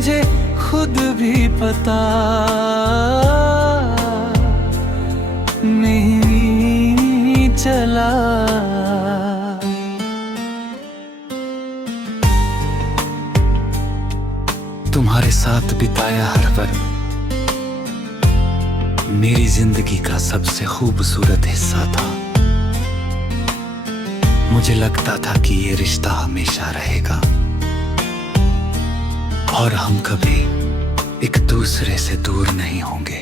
मुझे खुद भी पता नहीं चला। तुम्हारे साथ बिताया हर पल मेरी जिंदगी का सबसे खूबसूरत हिस्सा था। मुझे लगता था कि ये रिश्ता हमेशा रहेगा और हम कभी एक दूसरे से दूर नहीं होंगे।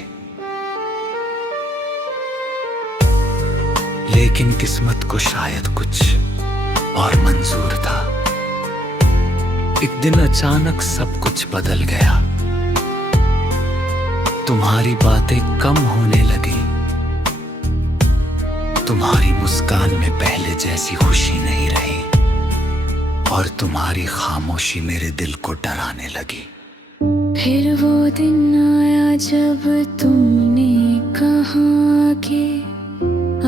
लेकिन किस्मत को शायद कुछ और मंजूर था। एक दिन अचानक सब कुछ बदल गया। तुम्हारी बातें कम होने लगी। तुम्हारी मुस्कान में पहले जैसी खुशी नहीं रही और तुम्हारी खामोशी मेरे दिल को डराने लगी। फिर वो दिन आया जब तुमने कहा कि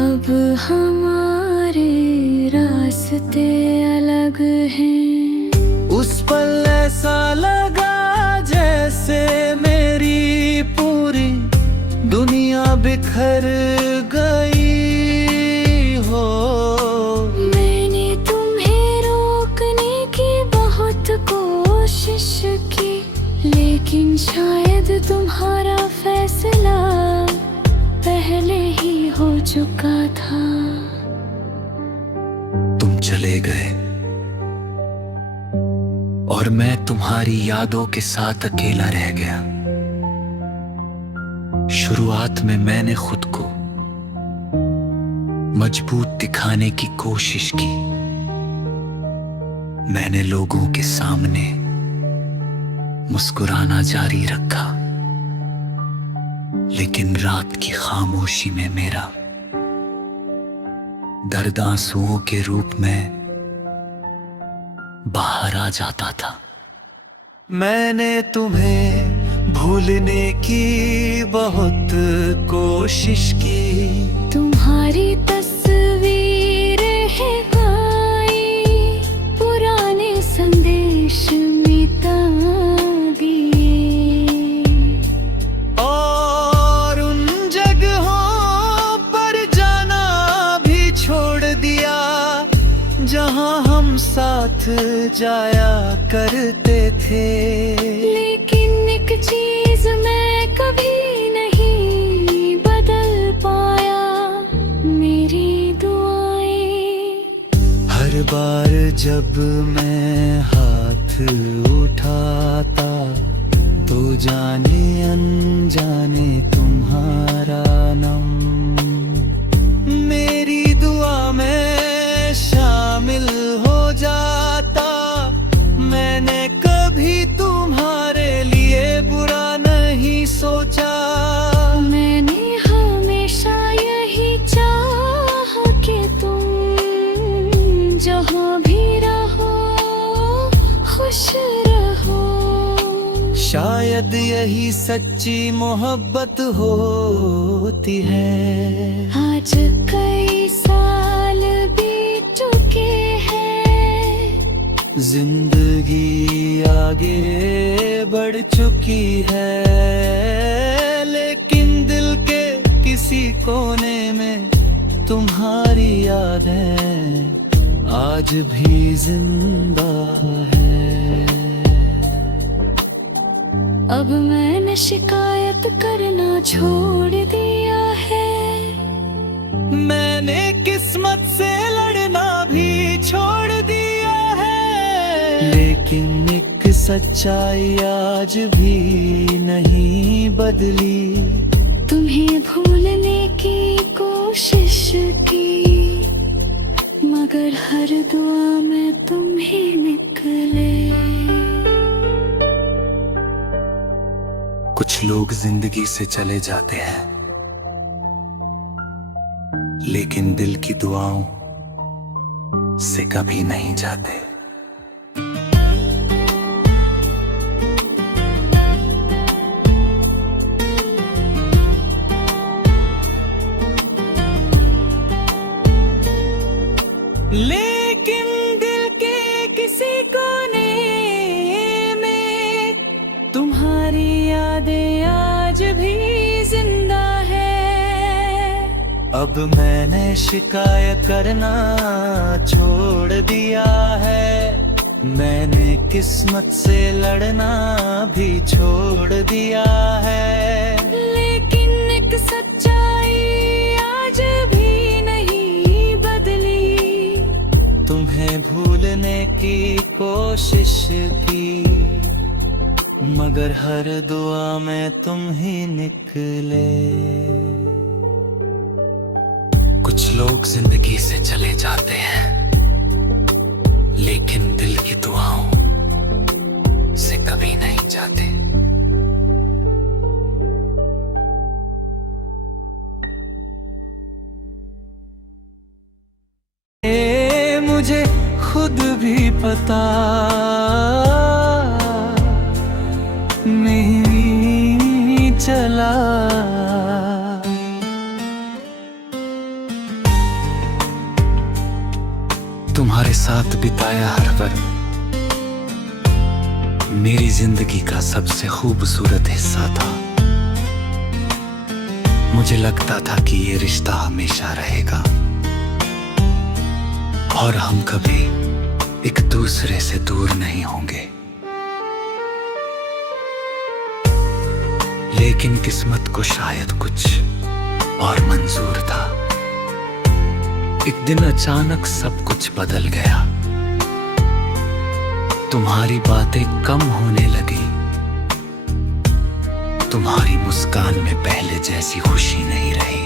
अब हमारे रास्ते अलग हैं। उस पल ऐसा लगा जैसे मेरी पूरी दुनिया बिखर गई हो। मैंने तुम्हें रोकने की बहुत कोशिश की, लेकिन शायद तुम्हारा फैसला पहले ही हो चुका था। तुम चले गए और मैं तुम्हारी यादों के साथ अकेला रह गया। शुरुआत में मैंने खुद को मजबूत दिखाने की कोशिश की। मैंने लोगों के सामने मुस्कुराना जारी रखा, लेकिन रात की खामोशी में मेरा दर्द आंसुओं के रूप में बाहर आ जाता था। मैंने तुम्हें भूलने की बहुत कोशिश की। तुम्हारी तस्वीरें हैं गाई, पुराने संदेश मिटा दिए और उन जगहों पर जाना भी छोड़ दिया जहां हम साथ जाया करते थे। लेकिन एक चीज मैं कभी नहीं बदल पाया, मेरी दुआएं। हर बार जब मैं हाथ उठाता तो जाने अनजाने तुम्हारा नाम मेरी दुआ में शामिल हो जाता। मैंने कभी तुम्हारे लिए बुरा नहीं सोचा। मैंने हमेशा यही चाहा कि तुम जहाँ भी रहो खुश रहो। शायद यही सच्ची मोहब्बत होती है। आज कई साल बीत चुके हैं, जिंदगी आगे बढ़ चुकी है, लेकिन दिल के किसी कोने में तुम्हारी यादें आज भी जिंदा है। अब मैंने शिकायत करना छोड़ दिया है। मैंने किस्मत से लड़ना भी छोड़ दिया है, लेकिन एक सच्चाई आज भी नहीं बदली। तुम्हें भूलने की कोशिश की, मगर हर दुआ में तुम ही निकले। कुछ लोग जिंदगी से चले जाते हैं, लेकिन दिल की दुआओं से कभी नहीं जाते। लेकिन दिल के किसी कोने में यादें आज भी जिंदा है। अब मैंने शिकायत करना छोड़ दिया है, मैंने किस्मत से लड़ना भी छोड़ दिया है। लेकिन एक सच्चाई आज भी नहीं बदली, तुम्हें भूलने की कोशिश की, मगर हर दुआ में तुम ही निकले। कुछ लोग जिंदगी से चले जाते हैं, लेकिन दिल की दुआओं से कभी नहीं जाते। मुझे खुद भी पता नहीं चला, तुम्हारे साथ बिताया हर पल मेरी जिंदगी का सबसे खूबसूरत हिस्सा था। मुझे लगता था कि ये रिश्ता हमेशा रहेगा और हम कभी एक दूसरे से दूर नहीं होंगे। लेकिन किस्मत को शायद कुछ और मंजूर था। एक दिन अचानक सब कुछ बदल गया, तुम्हारी बातें कम होने लगी, तुम्हारी मुस्कान में पहले जैसी खुशी नहीं रही,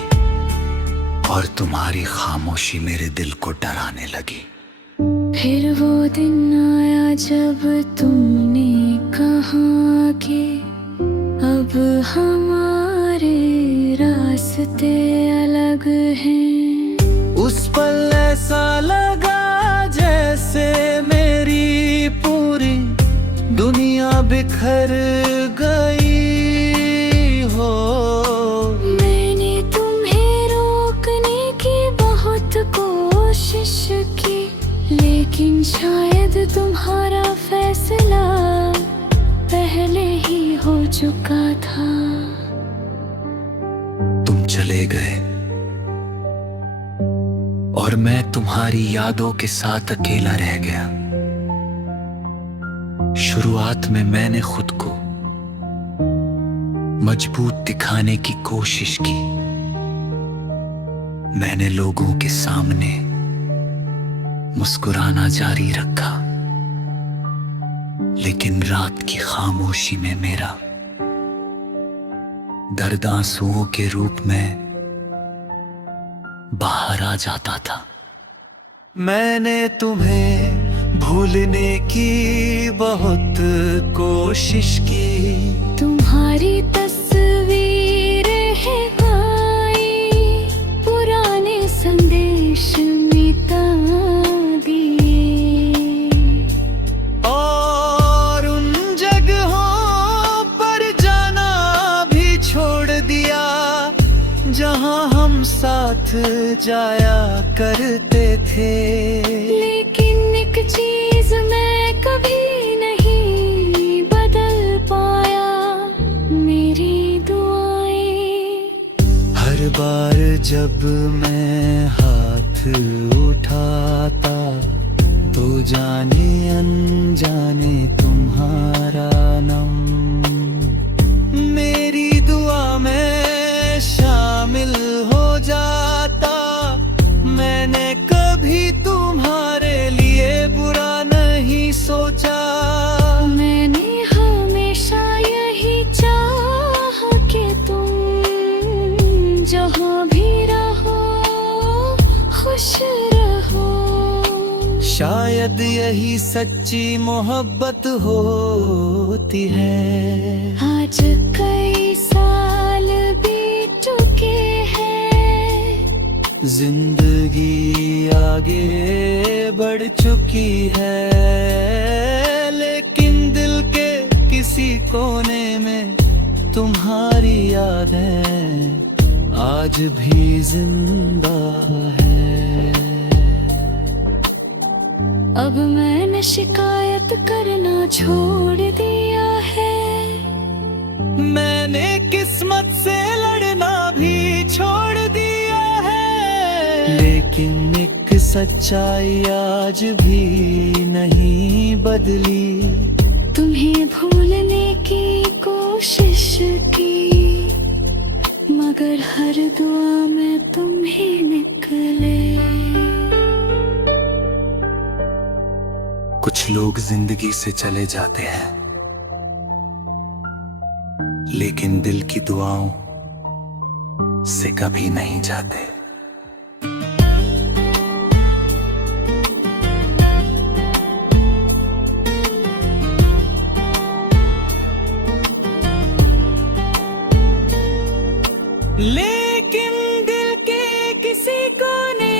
और तुम्हारी खामोशी मेरे दिल को डराने लगी। फिर वो दिन आया जब तुमने कहा कि अब हमारे रास्ते अलग हैं। उस पल ऐसा लगा जैसे मेरी पूरी दुनिया बिखर गई हो। मैंने तुम्हें रोकने की बहुत कोशिश की, लेकिन शायद तुम्हारा फैसला पहले ही हो चुका था। तुम चले गए और मैं तुम्हारी यादों के साथ अकेला रह गया। शुरुआत में मैंने खुद को मजबूत दिखाने की कोशिश की, मैंने लोगों के सामने मुस्कुराना जारी रखा, लेकिन रात की खामोशी में मेरा दर्द आंसुओं के रूप में बाहर आ जाता था। मैंने तुम्हें भूलने की बहुत कोशिश की, तुम्हारी तस्वीरें हैं आई, पुराने संदेश मिटा दिए, और उन जगहों पर जाना भी छोड़ दिया जहां हम साथ जाया करते थे। लेकिन एक चीज मैं कभी नहीं बदल पाया, मेरी दुआएं। हर बार जब मैं हाथ उठाता तो जाने अनजाने तुम्हारा नाम मेरी दुआ में शामिल हो जाता। मैंने कभी तुम्हारे लिए बुरा नहीं सोचा, मैंने हमेशा यही चाहा कि तुम जहाँ भी रहो खुश रहो। शायद यही सच्ची मोहब्बत होती है। आज कई साल बीत चुके हैं, जिंदगी आगे बढ़ चुकी है, लेकिन दिल के किसी कोने में तुम्हारी यादें आज भी जिंदा है। अब मैंने शिकायत करना छोड़ दिया है। मैं सच्चाई आज भी नहीं बदली। तुम्हें भूलने की कोशिश की, मगर हर दुआ में तुम ही निकले। कुछ लोग जिंदगी से चले जाते हैं, लेकिन दिल की दुआओं से कभी नहीं जाते। लेकिन दिल के किसी कोने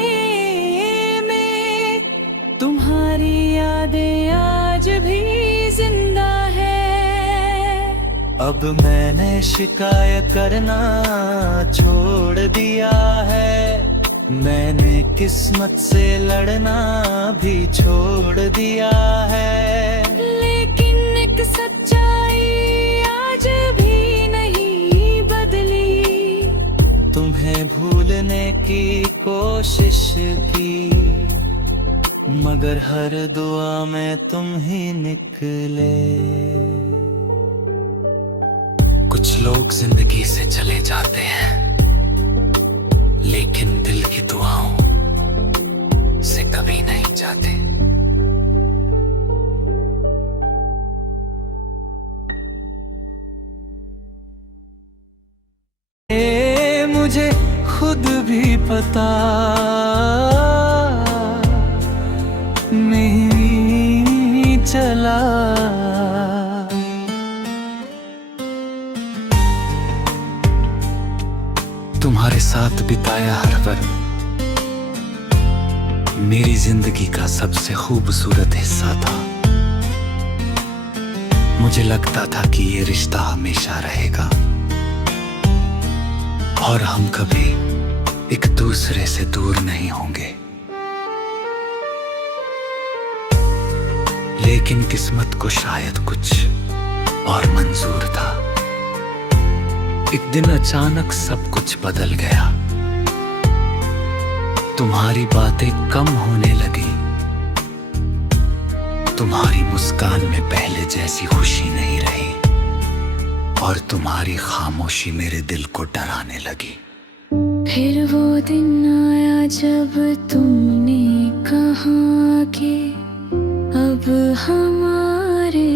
में तुम्हारी यादें आज भी जिंदा है। अब मैंने शिकायत करना छोड़ दिया है, मैंने किस्मत से लड़ना भी छोड़ दिया है। लेकिन एक सच्चाई आज भी नहीं बदली। तुम्हें भूलने की कोशिश की, मगर हर दुआ में तुम ही निकले। कुछ लोग जिंदगी से चले जाते हैं, लेकिन दिल की दुआओं से कभी नहीं जाते। मुझे खुद भी पता नहीं चला, तुम्हारे साथ बिताया हर पल मेरी जिंदगी का सबसे खूबसूरत हिस्सा था। मुझे लगता था कि ये रिश्ता हमेशा रहेगा और हम कभी एक दूसरे से दूर नहीं होंगे। लेकिन किस्मत को शायद कुछ और मंजूर था। एक दिन अचानक सब कुछ बदल गया, तुम्हारी बातें कम होने लगी, तुम्हारी मुस्कान में पहले जैसी खुशी नहीं रही, और तुम्हारी खामोशी मेरे दिल को डराने लगी। फिर वो दिन आया जब तुमने कहा कि अब हमारे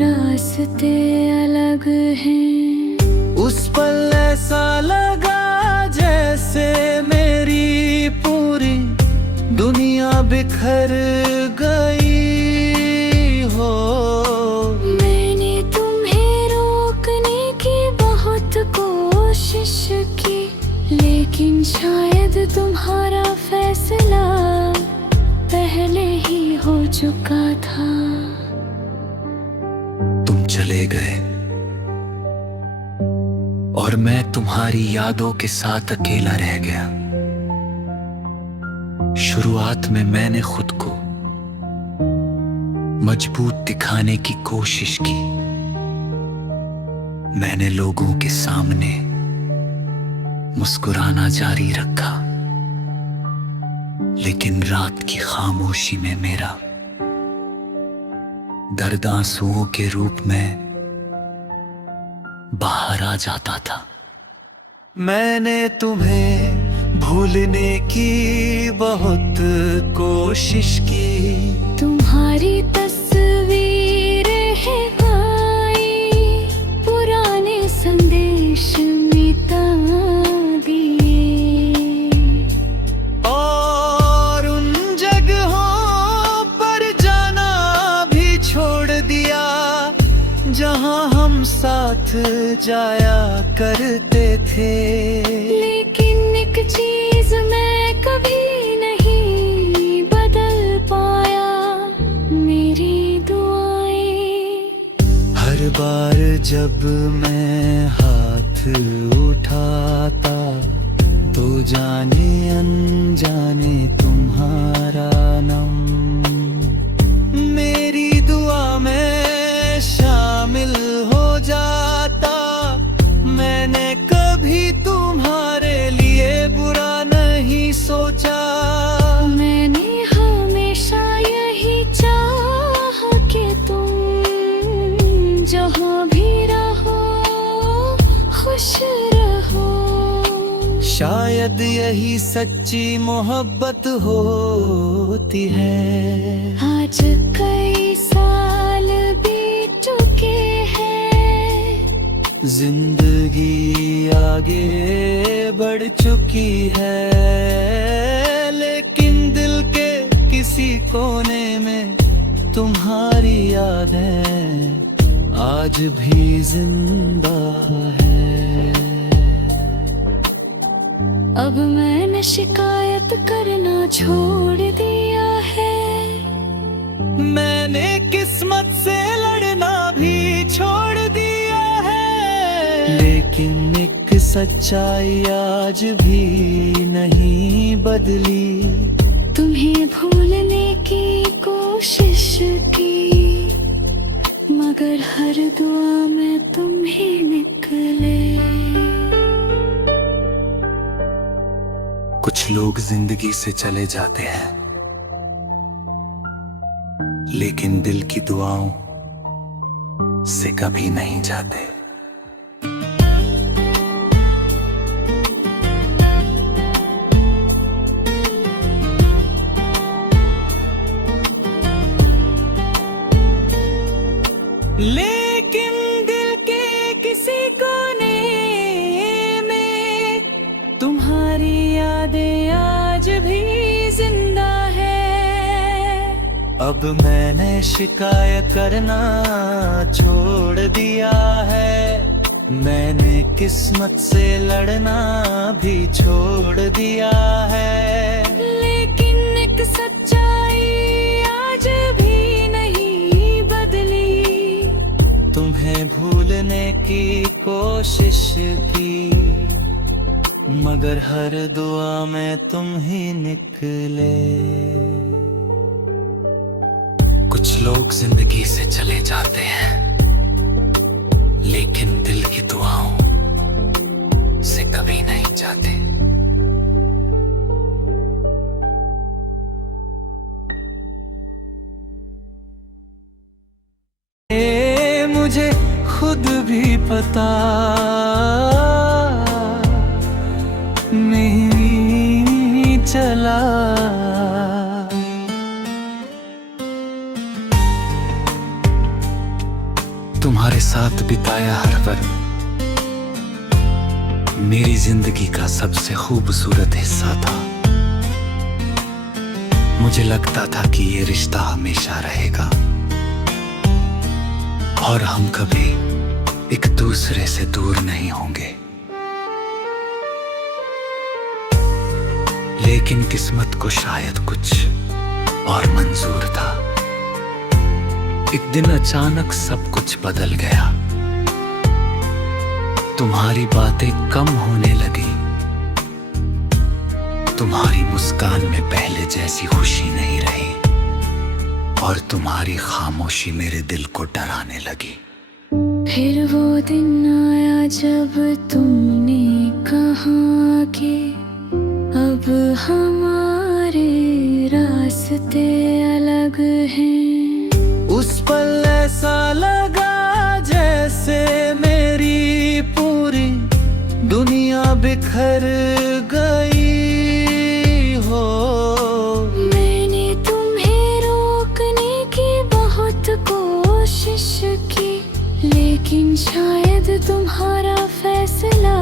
रास्ते अलग हैं। उस पल ऐसा लगा जैसे मेरी पूरी दुनिया बिखर गई हो। मैंने तुम्हें रोकने की बहुत कोशिश की, लेकिन शायद तुम्हारा फैसला पहले ही हो चुका था। तुम चले गए और मैं तुम्हारी यादों के साथ अकेला रह गया। शुरुआत में मैंने खुद को मजबूत दिखाने की कोशिश की, मैंने लोगों के सामने मुस्कुराना जारी रखा, लेकिन रात की खामोशी में मेरा दर्द आंसुओं के रूप में बाहर आ जाता था। मैंने तुम्हें भूलने की बहुत कोशिश की, तुम्हारी तस्वीर है भाई, पुराने संदेश मिटा दिए, और उन जगहों पर जाना भी छोड़ दिया जहां हम साथ जाया करते थे। लेकिन एक चीज मैं कभी नहीं बदल पाया, मेरी दुआएं। हर बार जब मैं हाथ उठाता तो जाने अनजाने तुम्हारा नाम मेरी दुआ में शामिल हो जाता। मैंने कभी तुम्हारे लिए बुरा नहीं सोचा, मैंने जहाँ भी रहो खुश रहो। शायद यही सच्ची मोहब्बत होती है। आज कई साल बीत चुके हैं, जिंदगी आगे बढ़ चुकी है, लेकिन दिल के किसी कोने में तुम्हारी यादें आज भी जिंदा है। अब मैंने शिकायत करना छोड़ दिया है, मैंने किस्मत से लड़ना भी छोड़ दिया है, लेकिन एक सच्चाई आज भी नहीं बदली। तुम्हें भूलने की कोशिश की, मगर हर दुआ में तुम ही निकले। कुछ लोग जिंदगी से चले जाते हैं, लेकिन दिल की दुआओं से कभी नहीं जाते। लेकिन दिल के किसी कोने में तुम्हारी यादें आज भी जिंदा है। अब मैंने शिकायत करना छोड़ दिया है, मैंने किस्मत से लड़ना भी छोड़ दिया है, लेकिन एक सच्चाई आज भी नहीं बदली। तुम्हें भूलने की कोशिश की, मगर हर दुआ में तुम ही निकले। कुछ लोग जिंदगी से चले जाते हैं, लेकिन दिल की दुआओं से कभी नहीं जाते। मुझे खुद भी पता नहीं चला, तुम्हारे साथ बिताया हर पल मेरी जिंदगी का सबसे खूबसूरत हिस्सा था। मुझे लगता था कि ये रिश्ता हमेशा रहेगा और हम कभी एक दूसरे से दूर नहीं होंगे, लेकिन किस्मत को शायद कुछ और मंजूर था। एक दिन अचानक सब कुछ बदल गया, तुम्हारी बातें कम होने लगी, तुम्हारी मुस्कान में पहले जैसी खुशी नहीं रही, और तुम्हारी खामोशी मेरे दिल को डराने लगी। फिर वो दिन आया जब तुमने कहा कि अब हमारे रास्ते अलग हैं। उस पल ऐसा लगा जैसे मेरी पूरी दुनिया बिखर गई हो। मैंने तुम्हें रोकने की बहुत कोशिश की, लेकिन शायद तुम्हारा फैसला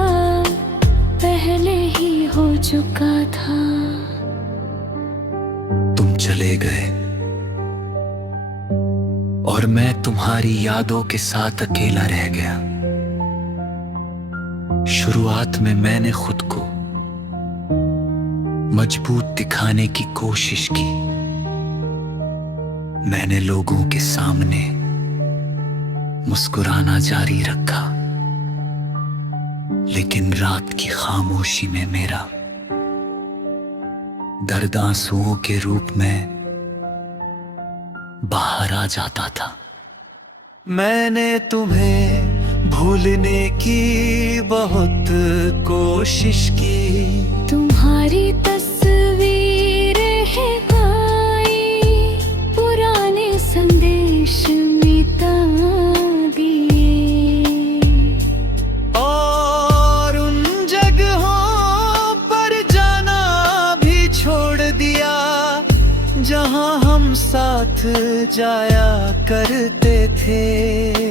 पहले ही हो चुका था। तुम चले गए और मैं तुम्हारी यादों के साथ अकेला रह गया। शुरुआत में मैंने खुद को मजबूत दिखाने की कोशिश की, मैंने लोगों के सामने मुस्कुराना जारी रखा, लेकिन रात की खामोशी में मेरा दर्द आंसुओं के रूप में बाहर आ जाता था। मैंने तुम्हें भूलने की बहुत कोशिश की, तुम्हारी तस्वीरें हैं आई, पुराने संदेश मिटा दिए। साथ जाया करते थे।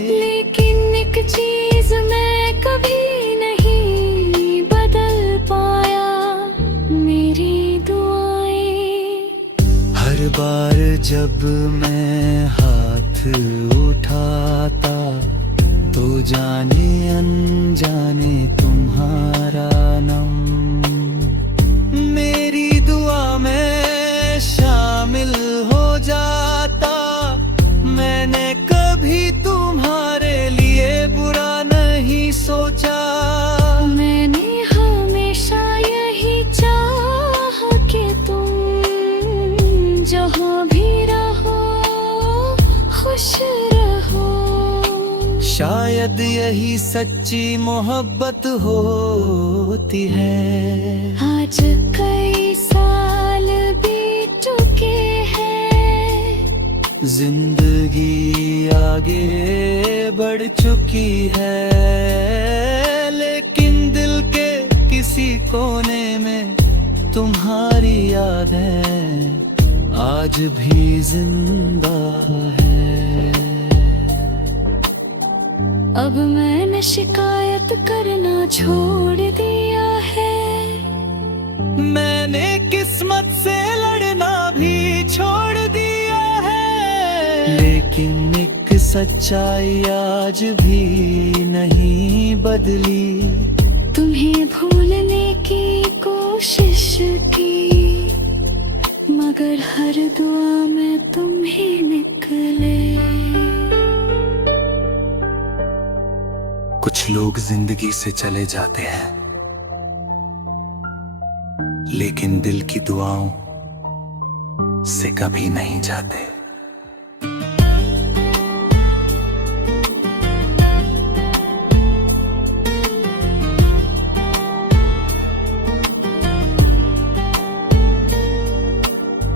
लेकिन एक चीज मैं कभी नहीं बदल पाया, मेरी दुआएं। हर बार जब मैं हाथ उठाता तो जाने अनजाने तुम्हारा नाम मेरी दुआ में शामिल हो जाता। मैंने कभी तुम्हारे लिए बुरा नहीं सोचा। मैंने हमेशा यही चाहा कि तुम जहाँ भी रहो खुश रहो। शायद यही सच्ची मोहब्बत होती है। आज कई साल बीत चुके हैं, जिंदगी आगे बढ़ चुकी है, लेकिन दिल के किसी कोने में तुम्हारी यादें आज भी जिंदा है। अब मैंने शिकायत करना छोड़ दिया है। मैंने किस्मत से लड़ना भी छोड़ दिया है, लेकिन एक सच्चाई आज भी नहीं बदली। तुम्हें भूलने की कोशिश की, मगर हर दुआ में तुम ही निकले। कुछ लोग जिंदगी से चले जाते हैं, लेकिन दिल की दुआओं से कभी नहीं जाते।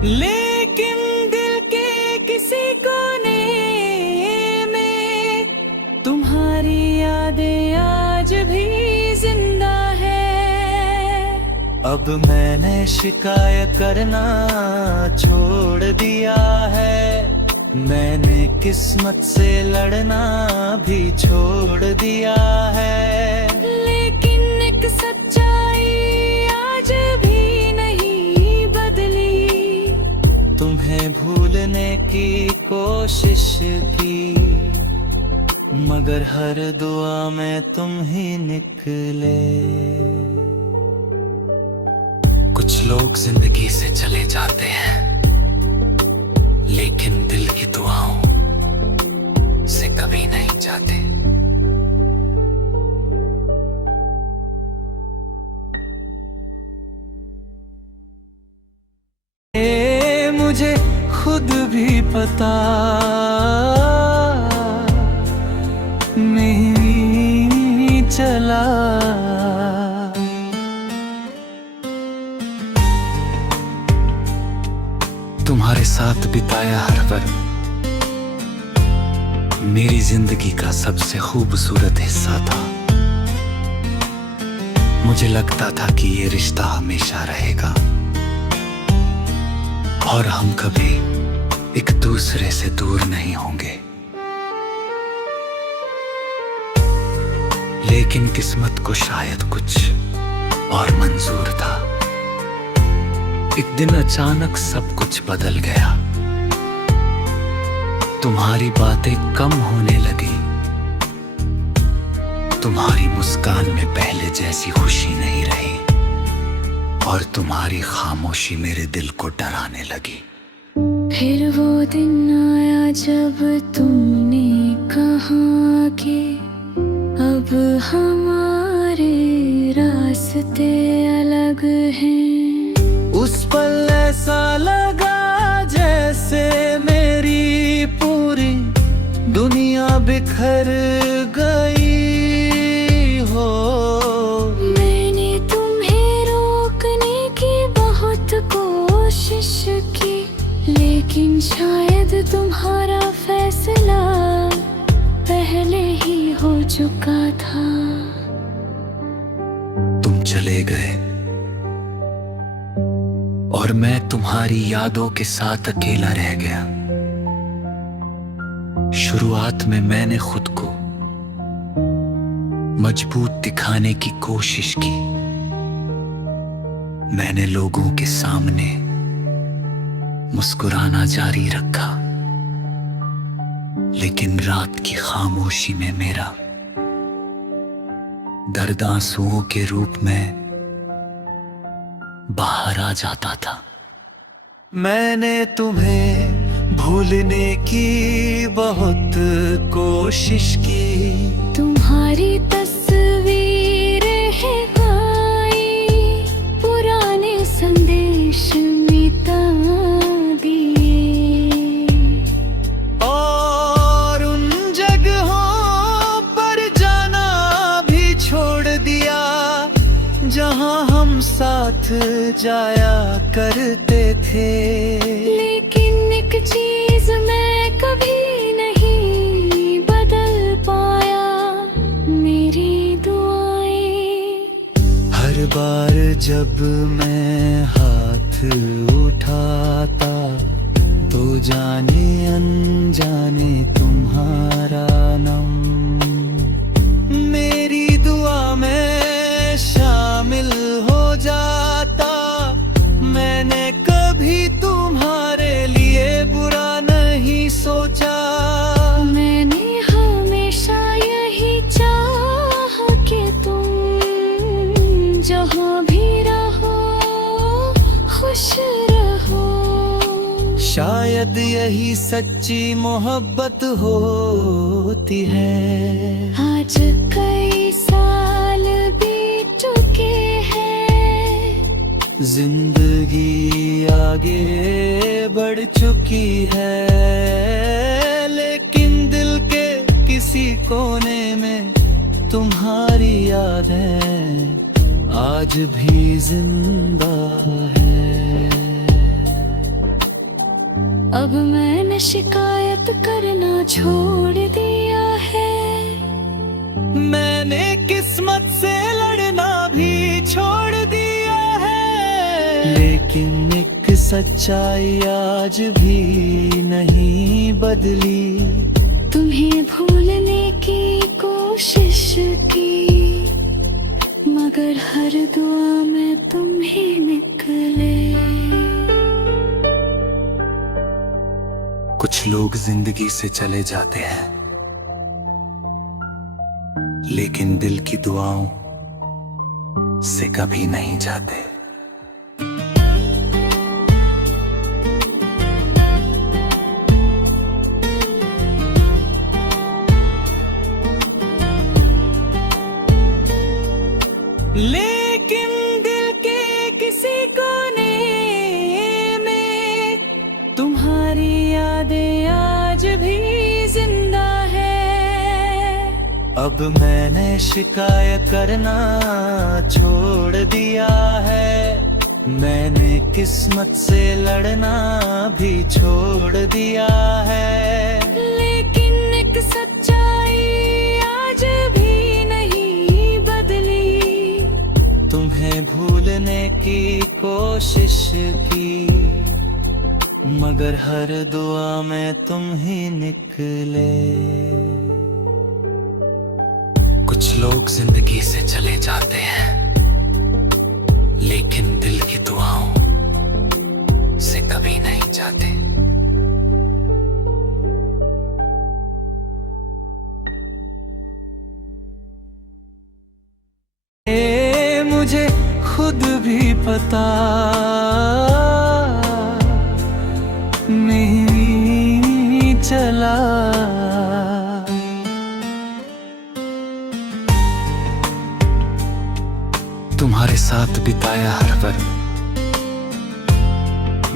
लेकिन दिल के किसी कोने में तुम्हारी यादें आज भी जिंदा है। अब मैंने शिकायत करना छोड़ दिया है। मैंने किस्मत से लड़ना भी छोड़ दिया है, लेकिन एक सच्चाई आज भी नहीं बदली। तुम्हें भूलने की कोशिश की, मगर हर दुआ में तुम ही निकले। कुछ लोग जिंदगी से चले जाते हैं, लेकिन दिल की दुआओं से कभी नहीं जाते। मुझे खुद भी पता नहीं चला। तुम्हारे साथ बिताया हर पल मेरी जिंदगी का सबसे खूबसूरत हिस्सा था। मुझे लगता था कि ये रिश्ता हमेशा रहेगा और हम कभी एक दूसरे से दूर नहीं होंगे। लेकिन किस्मत को शायद कुछ और मंजूर था। एक दिन अचानक सब कुछ बदल गया। तुम्हारी बातें कम होने लगी। तुम्हारी मुस्कान में पहले जैसी खुशी नहीं रही और तुम्हारी खामोशी मेरे दिल को डराने लगी। फिर वो दिन आया जब तुमने कहा कि अब हमारे रास्ते अलग हैं। उस पल ऐसा लगा जैसे मेरी पूरी दुनिया बिखर गई हो। मैंने तुम्हें रोकने की बहुत कोशिश की, लेकिन शायद तुम्हारा फैसला पहले ही हो चुका था। तुम चले गए और मैं तुम्हारी यादों के साथ अकेला रह गया। शुरुआत में मैंने खुद को मजबूत दिखाने की कोशिश की। मैंने लोगों के सामने मुस्कुराना जारी रखा, लेकिन रात की खामोशी में मेरा दर्द आंसुओं के रूप में बाहर आ जाता था। मैंने तुम्हें भूलने की बहुत कोशिश की। तुम्हारी तस्वीरें हैं आई, पुराने संदेश मिटा दिए, और उन जगहों पर जाना भी छोड़ दिया जहां हम साथ जाया करते थे। लेकिन एक चीज मैं कभी नहीं बदल पाया, मेरी दुआएं। हर बार जब मैं हाथ उठाता तो जाने अनजाने तुम्हारा नाम मेरी दुआ में शामिल हो जाता। मैंने कभी तुम्हारे लिए बुरा नहीं सोचा। मैंने हमेशा यही चाहा कि तुम जहाँ भी रहो खुश रहो। शायद यही सच्ची मोहब्बत होती है। आज कई साल बीत चुके हैं, जिंदगी आगे बढ़ चुकी है, लेकिन दिल के किसी कोने में तुम्हारी यादें आज भी जिंदा है। अब मैंने शिकायत करना छोड़ दिया है, मैंने किस्मत से लड़ना भी छोड़ दिया है, लेकिन एक सच्चाई आज भी नहीं बदली। तुम्हें भूलने की कोशिश की, मगर हर दुआ में तुम ही निकले। कुछ लोग जिंदगी से चले जाते हैं, लेकिन दिल की दुआओं से कभी नहीं जाते। लेकिन दिल के किसी कोने में तुम्हारी यादें आज भी जिंदा है। अब मैंने शिकायत करना छोड़ दिया है, मैंने किस्मत से लड़ना भी छोड़ दिया है, लेकिन एक सच्चाई आज भी नहीं बदली। तुम्हें भूलने की कोशिश की, मगर हर दुआ में तुम ही निकले। कुछ लोग जिंदगी से चले जाते हैं, लेकिन दिल की दुआओं से कभी नहीं जाते। मुझे खुद भी पता नहीं चला, तुम्हारे साथ बिताया हर पल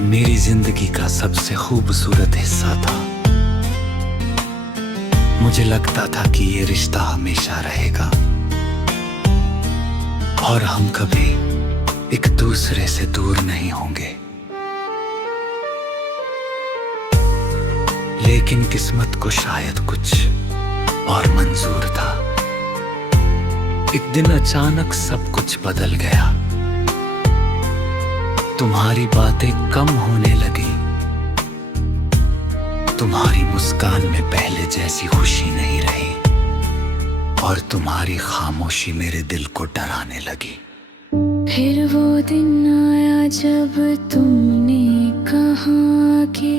मेरी जिंदगी का सबसे खूबसूरत हिस्सा था। मुझे लगता था कि ये रिश्ता हमेशा रहेगा और हम कभी एक दूसरे से दूर नहीं होंगे, लेकिन किस्मत को शायद कुछ और मंजूर था। एक दिन अचानक सब कुछ बदल गया, तुम्हारी बातें कम होने लगी, तुम्हारी मुस्कान में पहले जैसी खुशी नहीं रही और तुम्हारी खामोशी मेरे दिल को डराने लगी। फिर वो दिन आया जब तुमने कहा कि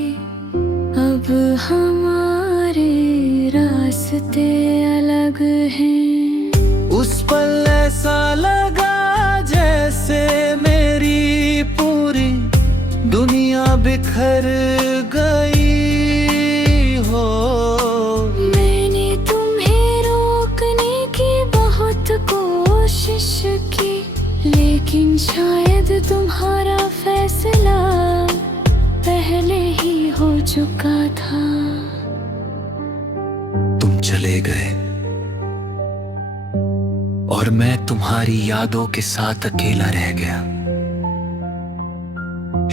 अब हमारे रास्ते अलग हैं। उस पल ऐसा लगा जैसे मेरी पूरी दुनिया बिखर गई हो। मैंने तुम्हें रोकने की बहुत कोशिश की, लेकिन शायद तुम्हारा फैसला पहले ही हो चुका था। तुम चले गए और मैं तुम्हारी यादों के साथ अकेला रह गया।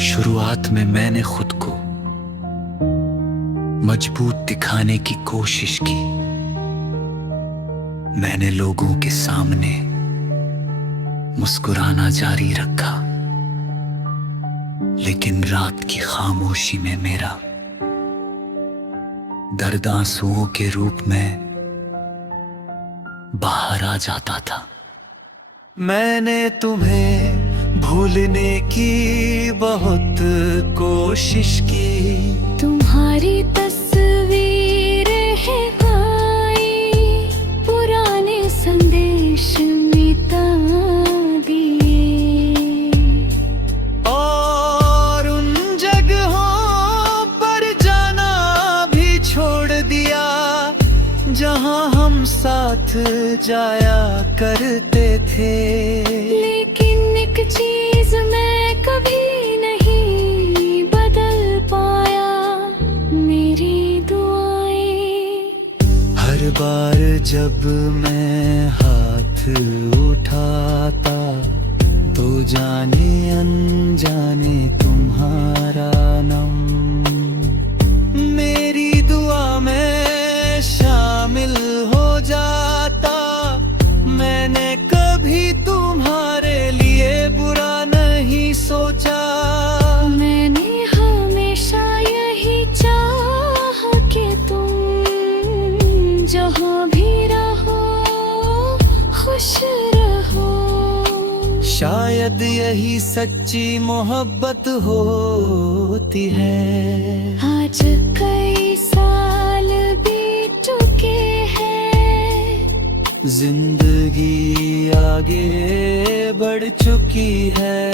शुरुआत में मैंने खुद को मजबूत दिखाने की कोशिश की। मैंने लोगों के सामने मुस्कुराना जारी रखा, लेकिन रात की खामोशी में मेरा दर्द आंसुओं के रूप में बाहर आ जाता था। मैंने तुम्हें भूलने की बहुत कोशिश की। तुम्हारी तस्वीरें हैं गाई, पुराने संदेश मिटा दिए और उन जगहों पर जाना भी छोड़ दिया जहां हम साथ जाया करते थे। लेकिन एक चीज मैं कभी नहीं बदल पाया, मेरी दुआएं। हर बार जब मैं हाथ उठाता तो जाने अनजाने तुम्हारा नाम मेरी दुआ में शामिल हो जाता। मैंने कभी तुम्हारे लिए बुरा नहीं सोचा। मैंने हमेशा यही चाहा कि तुम जहाँ भी रहो खुश रहो। शायद यही सच्ची मोहब्बत होती है। आज कई साल बीत चुके हैं, जिंदगी आगे बढ़ चुकी है।